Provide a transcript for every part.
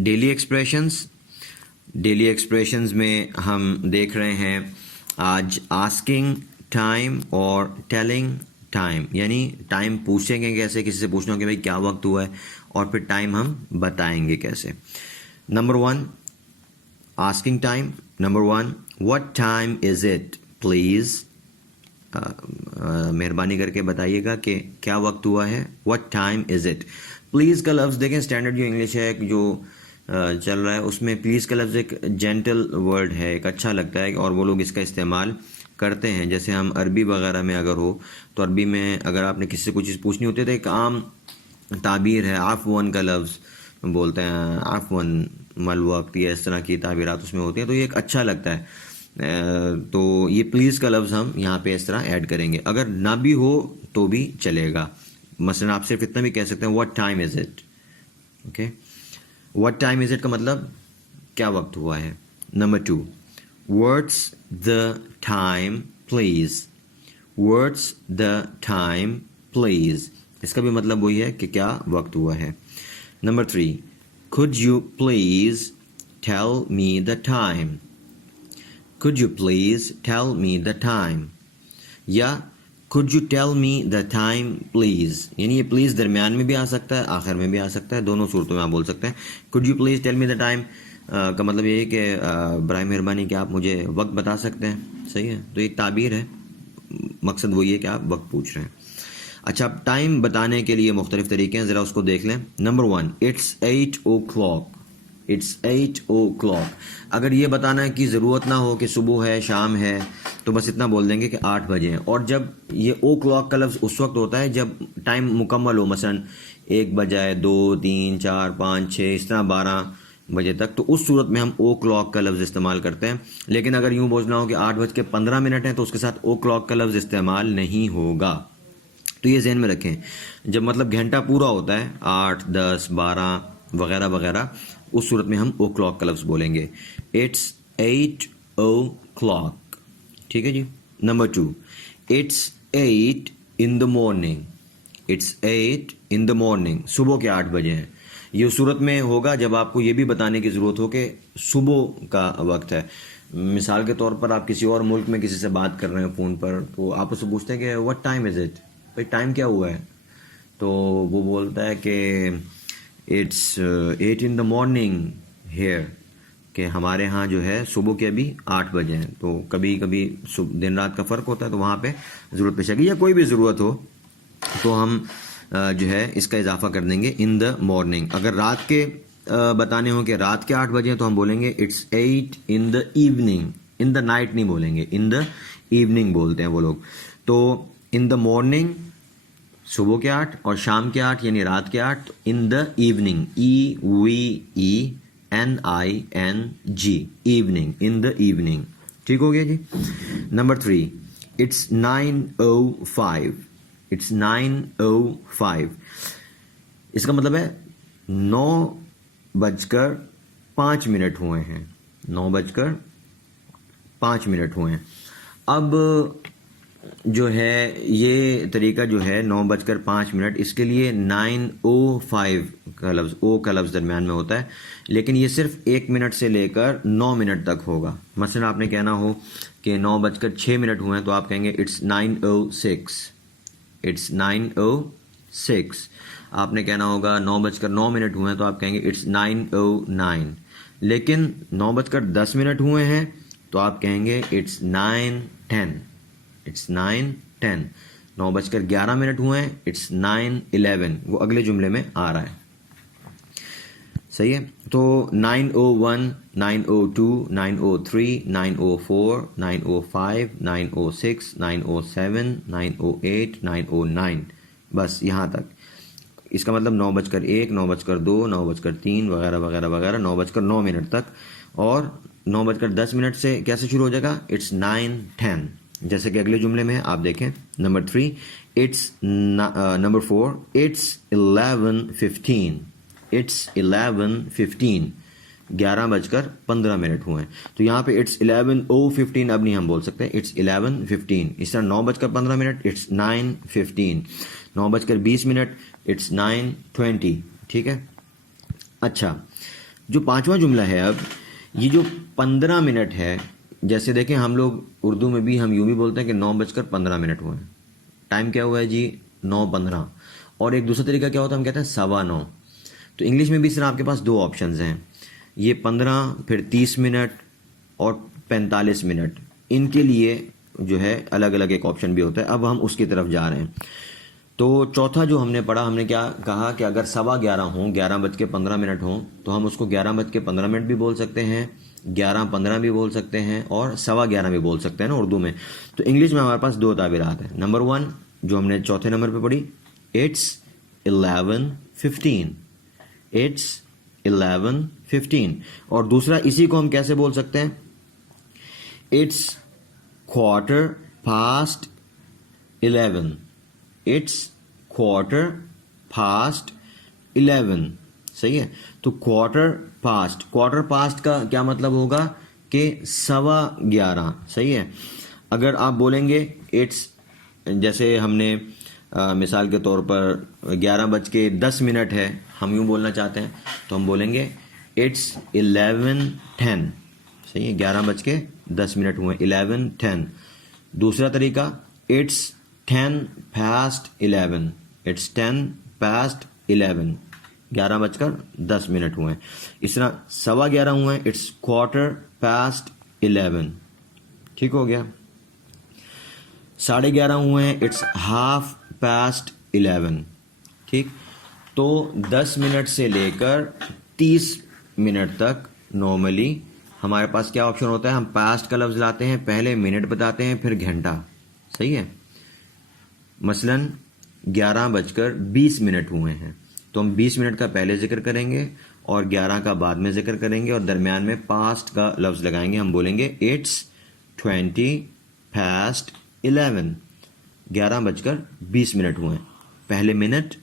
Daily expressions. Daily expressions में हम देख रहे हैं आज आस्किंग टाइम और टेलिंग टाइम, यानी टाइम पूछेंगे कैसे, किसी से पूछना हो कि भाई क्या वक्त हुआ है, और फिर टाइम हम बताएंगे कैसे। Number 1 asking time. Number 1 what time is it please. मेहरबानी करके बताइएगा कि क्या वक्त हुआ है। What time is it. Please का लफ्ज़ देखें, स्टैंडर्ड जो इंग्लिश है जो चल रहा है उसमें प्लीज़ का लफ्ज़ एक जेंटल वर्ड है, एक अच्छा लगता है और वो लोग इसका इस्तेमाल करते हैं। जैसे हम अरबी वगैरह में अगर हो तो अरबी में अगर आपने किसी से कुछ चीज़ पूछनी होती है तो एक आम ताबीर है, आफ़वन का लफ्ज़ बोलते हैं, आफ़वन मल वक्त, या इस तरह की ताबीरात उसमें होती हैं, तो ये एक अच्छा लगता है। तो ये प्लीज़ का लफ्ज़ हम यहाँ पे इस तरह ऐड करेंगे। अगर ना भी हो तो भी चलेगा। मसलन आप सिर्फ इतना भी कह सकते हैं what time is it. Okay, what time is it का मतलब क्या वक्त हुआ है। Number 2 what's the time please. What's the time please, इसका भी मतलब वही है कि क्या वक्त हुआ है। Number 3 could you please tell me the time। could you please tell me the time, या could you tell me the time please, यानी ये प्लीज़ दरमियान में भी आ सकता है, आखिर में भी आ सकता है, दोनों सूरतों में आप बोल सकते हैं। could you please tell me the time का मतलब ये है कि बराए मेहरबानी कि आप मुझे वक्त बता सकते हैं। सही है, तो एक ताबीर है, मकसद वही है कि आप वक्त पूछ रहे हैं। अच्छा, अब टाइम बताने के लिए मुख्तलिफ तरीके हैं, ज़रा उसको देख लें। Number 1 it's 8 o'clock। It's 8 o'clock। अगर ये बताना की ज़रूरत ना हो कि सुबह है शाम है तो बस इतना बोल देंगे कि 8 बजे हैं। और जब ये ओ क्लॉक का लफ्ज़ उस वक्त होता है जब टाइम मुकम्मल हो, मसलन 1 बजाए 2 3 4 5 6 इस तरह 12 बजे तक, तो उस सूरत में हम ओ क्लॉक का लफ्ज़ इस्तेमाल करते हैं। लेकिन अगर यूँ बोलना हो कि 8:15 है तो उसके साथ ओ क्लॉक का लफ्ज़ इस्तेमाल नहीं होगा। तो ये ज़हन में रखें, जब मतलब घंटा पूरा होता है 8 10 12 वगैरह वगैरह, उस सूरत में हम ओ क्लॉक का लफ्ज़ बोलेंगे। It's 8 o'clock। ठीक है जी। Number 2 it's 8 in the morning। It's 8 in the morning, सुबह के 8 बजे हैं। ये उस सूरत में होगा जब आपको ये भी बताने की ज़रूरत हो कि सुबह का वक्त है। मिसाल के तौर पर आप किसी और मुल्क में किसी से बात कर रहे हैं फ़ोन पर, तो आप उससे पूछते हैं कि व्हाट टाइम इज़ इट, भाई टाइम क्या हुआ है, तो वो बोलता है कि it's 8 in the morning here, कि हमारे यहाँ जो है सुबह के अभी 8 बजे हैं। तो कभी कभी दिन रात का फ़र्क होता है तो वहाँ पे ज़रूरत पेश आएगी, या कोई भी ज़रूरत हो तो हम जो है इसका इजाफा कर देंगे इन द मॉर्निंग। अगर रात के बताने हो कि रात के 8 बजे हैं तो हम बोलेंगे it's 8 in the evening। In the night नहीं बोलेंगे, इन द इवनिंग बोलते हैं वो लोग। तो इन द मॉर्निंग सुबह के 8 और शाम के 8 यानी रात के 8, in the evening EVENING, evening, in the evening. ठीक हो गया जी। Number 3 it's 9:05। इट्स 9:05, इसका मतलब है 9:05 हुए हैं। 9:05 हुए हैं। अब जो है ये तरीका जो है 9:05, इसके लिए 9:05 का लफ्ज़, ओ का लफ्ज़ दरमियान में होता है, लेकिन ये सिर्फ 1 मिनट से लेकर 9 मिनट तक होगा। मसलन आपने कहना हो कि 9:06 हुए हैं तो आप कहेंगे इट्स 9:06। इट्स 9:06। आपने कहना होगा 9:09 हुए हैं तो आप कहेंगे इट्स 9:09। लेकिन 9:10 हुए हैं तो आप कहेंगे इट्स 9:10। इट्स 9:10। 9:11 हुए हैं, इट्स 9:11। वो अगले जुमले में आ रहा है। सही है। तो 9:01, 9:02, 9:03, 9:04, 9:05, 9:06, 9:07, 9:08, 9:09, बस यहाँ तक। इसका मतलब 9:01, 9:02, 9:03 वगैरह वगैरह वगैरह 9:09 तक। और 9:10 से कैसे शुरू हो जाएगा, इट्स 9:10, जैसे कि अगले जुमले में है, आप देखें। Number 3 it's, number 4 it's 11:15। It's 11:15, 11:15 हुए हैं। तो यहाँ पे इट्स 11:15 अब नहीं हम बोल सकते, इट्स 11:15। इस तरह 9:15 इट्स 9:15, 9:20 इट्स 9:20। ठीक है। अच्छा, जो पांचवा जुमला है, अब ये जो 15 मिनट है, जैसे देखें हम लोग उर्दू में भी हम यूं भी बोलते हैं कि 9:15 हुए हैं। टाइम क्या हुआ है जी? 9:15। और एक दूसरा तरीका क्या होता है, हम कहते हैं 9:15। तो इंग्लिश में भी सिर्फ आपके पास दो ऑप्शंस हैं, ये 15, फिर 30 मिनट और 45 मिनट। इनके लिए जो है अलग अलग एक ऑप्शन भी होता है। अब हम उसकी तरफ जा रहे हैं। तो चौथा जो हमने पढ़ा, हमने क्या कहा कि अगर 11:15 हों, 11:15 हों, तो हम उसको 11:15 भी बोल सकते हैं, 11:15 भी बोल सकते हैं और 11:15 भी बोल सकते हैं ना उर्दू में। तो इंग्लिश में हमारे पास दो ताबीरात हैं। नंबर 1 जो हमने चौथे नंबर पे पढ़ी, इट्स 11:15, इट्स 11:15। और दूसरा इसी को हम कैसे बोल सकते हैं, इट्स 11:15, इट्स 11:15। सही है। तो क्वार्टर पास्ट का क्या मतलब होगा कि 11:15। सही है। अगर आप बोलेंगे इट्स, जैसे हमने मिसाल के तौर पर 11:10 है, हम यूं बोलना चाहते हैं, तो हम बोलेंगे इट्स 11:10। सही है, 11:10 हुए, 11:10। दूसरा तरीका, इट्स 10:11, इट्स 10:11, 11:10 हुए। इस तरह 11:15 हुए, इट्स 11:15। ठीक हो गया। 11:30 हुए हैं, इट्स 11:30। ठीक। तो 10 मिनट से लेकर 30 मिनट तक नॉर्मली हमारे पास क्या ऑप्शन होता है, हम पास्ट का लफ्ज लाते हैं, पहले मिनट बताते हैं, फिर घंटा। सही है। मसलन 11:20 हुए हैं, तो हम 20 मिनट का पहले जिक्र करेंगे और 11 का बाद में जिक्र करेंगे और दरमियान में पास्ट का लफ्ज लगाएंगे। हम बोलेंगे इट्स 20:11, 11:20 हुए हैं, पहले मिनट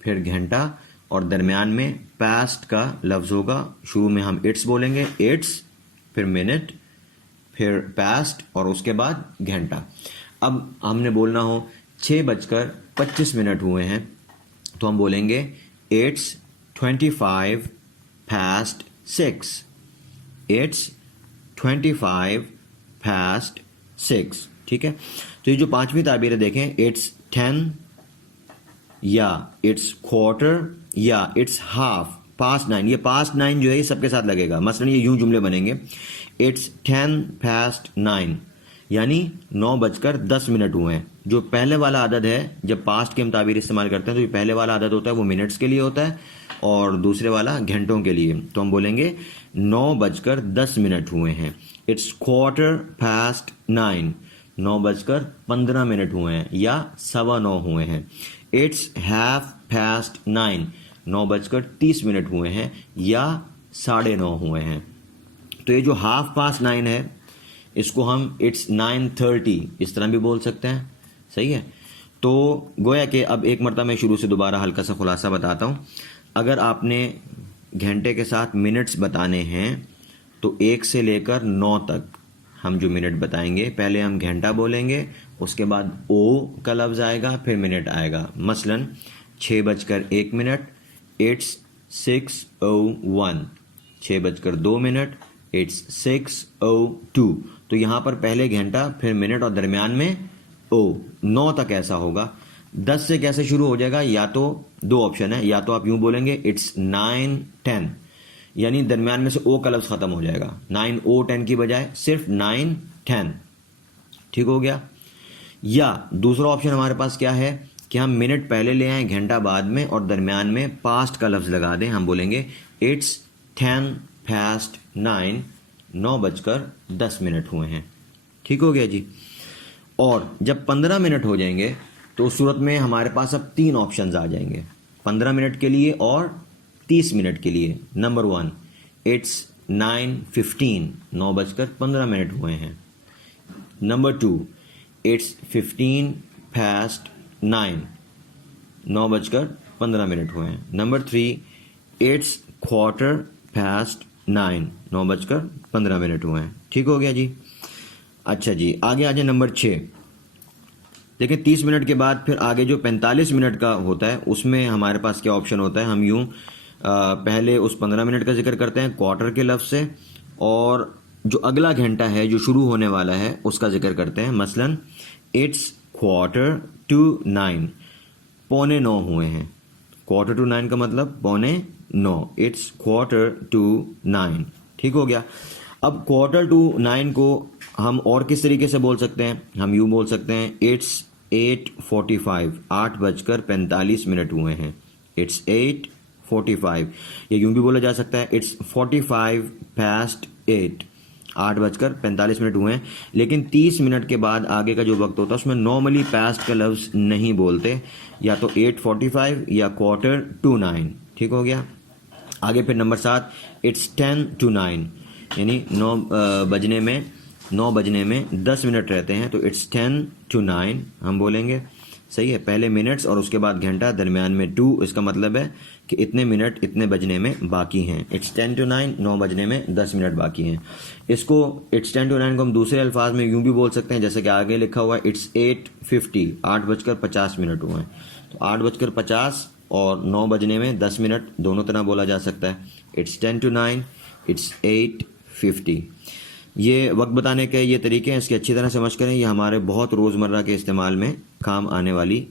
फिर घंटा और दरमियान में पास्ट का लफ्ज होगा। शुरू में हम इट्स बोलेंगे, इट्स, फिर मिनट, फिर पास्ट और उसके बाद घंटा। अब हमने बोलना हो 6:25 हुए हैं, तो हम बोलेंगे इट्स 25:06, इट्स 25:06। ठीक है। तो ये जो पांचवी ताबीर देखें, इट्स 10 या इट्स क्वार्टर या इट्स हाफ, पास्ट 9, ये पास्ट 9 जो है ये सबके साथ लगेगा। मसलन ये यूं जुमले बनेंगे, इट्स 10:09, यानी 9:10 हुए हैं। जो पहले वाला अदद है, जब पास्ट के हम ताबीर इस्तेमाल करते हैं तो ये पहले वाला अदद होता है वो मिनट्स के लिए होता है और दूसरे वाला घंटों के लिए। तो हम बोलेंगे 9:10 हुए हैं, इट्स 9:15, 9:15 हुए हैं या 9:15 हुए हैं। इट्स 9:30, 9:30 हुए हैं या 9:30 हुए हैं। तो ये जो 9:30 है, इसको हम इट्स 9:30 इस तरह भी बोल सकते हैं। सही है। तो गोया कि अब एक मरतबा मैं शुरू से दोबारा हल्का सा खुलासा बताता हूँ। अगर आपने घंटे के साथ मिनट्स बताने हैं तो 1 से लेकर 9 तक हम जो मिनट बताएंगे, पहले हम घंटा बोलेंगे, उसके बाद ओ का लफ्ज़ आएगा, फिर मिनट आएगा। मसलन 6:01, इट्स 6:01, 6:02, इट्स 6:02। तो यहाँ पर पहले घंटा, फिर मिनट और दरमियान में ओ। 9 तक ऐसा होगा। 10 से कैसे शुरू हो जाएगा, या तो दो ऑप्शन है, या तो आप यूं बोलेंगे इट्स 9:10, यानी दरमियान में से ओ का लफ्ज खत्म हो जाएगा, 9:10 की बजाय सिर्फ 9:10। ठीक हो गया। या दूसरा ऑप्शन हमारे पास क्या है कि हम मिनट पहले ले आए, घंटा बाद में और दरमियान में पास्ट का लफ्ज लगा दें। हम बोलेंगे इट्स 10:09, 9:10 हुए हैं। ठीक हो गया जी। और जब 15 मिनट हो जाएंगे तो उस सूरत में हमारे पास अब 3 ऑप्शंस आ जाएंगे, 15 मिनट के लिए और 30 मिनट के लिए। नंबर 1, इट्स 9:15, 9:15 हुए हैं। नंबर 2, इट्स 15:09, 9:15 हुए हैं। नंबर 3, इट्स 9:15, 9:15 हुए हैं। ठीक हो गया जी। अच्छा जी, आगे आ जाए नंबर 6। देखिए 30 मिनट के बाद फिर आगे जो 45 मिनट का होता है उसमें हमारे पास क्या ऑप्शन होता है, हम यूं पहले उस 15 मिनट का जिक्र करते हैं क्वार्टर के लफ्ज़ से, और जो अगला घंटा है जो शुरू होने वाला है उसका जिक्र करते हैं। मसलन इट्स 8:45, 8:45 हुए हैं। 8:45 का मतलब 8:45, इट्स 8:45, ठीक हो गया। अब 8:45 को हम और किस तरीके से बोल सकते हैं? हम यूँ बोल सकते हैं इट्स 8:45, 8:45 हुए हैं। इट्स 8:45। ये यूँ भी बोला जा सकता है इट्स 8:45, 8:45 हुए हैं। लेकिन 30 मिनट के बाद आगे का जो वक्त होता है उसमें नॉर्मली पास्ट का लफ्ज़ नहीं बोलते, या तो 8:45 या 8:45, ठीक हो गया। आगे फिर नंबर 7, इट्स 10:09, यानी 9 बजने में 10 मिनट रहते हैं, तो इट्स 10:09 हम बोलेंगे। सही है, पहले मिनट्स और उसके बाद घंटा, दरमियान में 2, इसका मतलब है कि इतने मिनट इतने बजने में बाकी हैं। इट्स 10:09, 9 बजने में 10 मिनट बाकी हैं। इसको इट्स 10:09 को हम दूसरे अल्फाज में यूँ भी बोल सकते हैं, जैसे कि आगे लिखा हुआ है इट्स 8:50, 8:50 हुए हैं। तो 8:50 और 9 बजने में 10 मिनट, दोनों तरह बोला जा सकता है। It's 10:09, it's 8:50। ये वक्त बताने के ये तरीके हैं, इसकी अच्छी तरह समझ करें। ये हमारे बहुत रोज़मर्रा के इस्तेमाल में काम आने वाली